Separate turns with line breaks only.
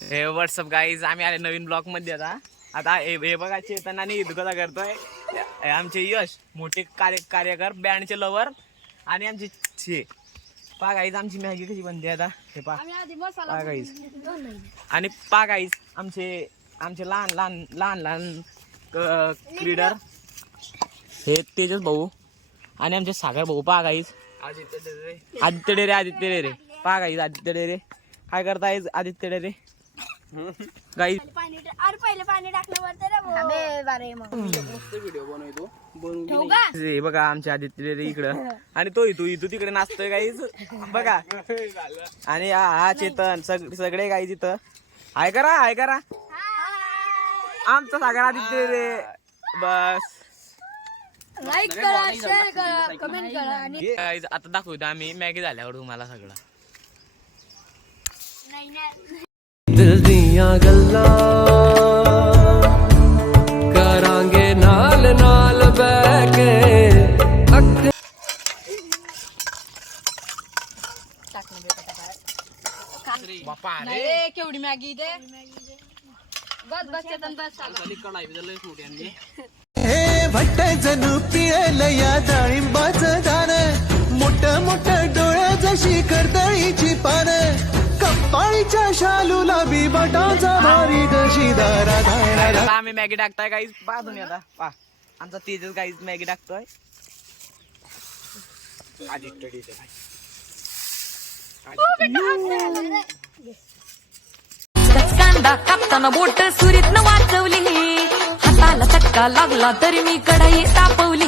हे WhatsApp guys आम्ही आले नवीन ब्लॉगमध्ये आता. आता हे हे बघा चेतन आणि कसा करतोय हे आमचे यश मोठे कार्य कार्यकर बँडचे लवर आणि आमचे छे पा गाईज आमची मॅगी कशी बनते आता. हे पा
आम्ही आधी मसाला
पा गाईज आणि पा गाईज आमचे आमचे लहान लहान लहान लहान क्रीडर हे तेजस भाऊ आणि आमचे सागर भाऊ. पा गाईज आदित्य डेरे आदित्य डेरे पा गाईज आदित्य डेरे काय करताय आदित्य डेरे गाईज
पाणी अरे पहिले पाणी टाकल्यावर तर बारे मग. ठेवू का?
हे बघा आमचे आदित्य डेरे इकडं. आणि तो इथू इथू तिकडे नाचतोय गाईज बघा. आणि हा हा चेतन सग सगळे गाईज इथं. हाय करा हाय करा. आमचा सागर आदित्य डेरे बस.
लाईक करा शेअर करा कमेंट करा आणि
आता दाखवतो आम्ही मॅगी झाल्यावर तुम्हाला सगळं.
नाही नाही.
ਦਿਲ ਦੀਆਂ ਗੱਲਾਂ ਕਰਾਂਗੇ ਨਾਲ ਨਾਲ ਬਹਿ ਕੇ ਅੱਖ
बापा
नाही रे, केवढी मॅगी दे बस बस चेतन बस
हे भट्ट जणू पिळल या डाळिंबाचं
आता आम्ही मॅगी टाकताय काहीच पहा तुम्ही आता. पहा. आमचा तेजस काहीच मॅगी टाकतोय.
कांदा कापताना बोट सुरीत न वाचवली हाताला चटका लागला तरी मी कढई तापवली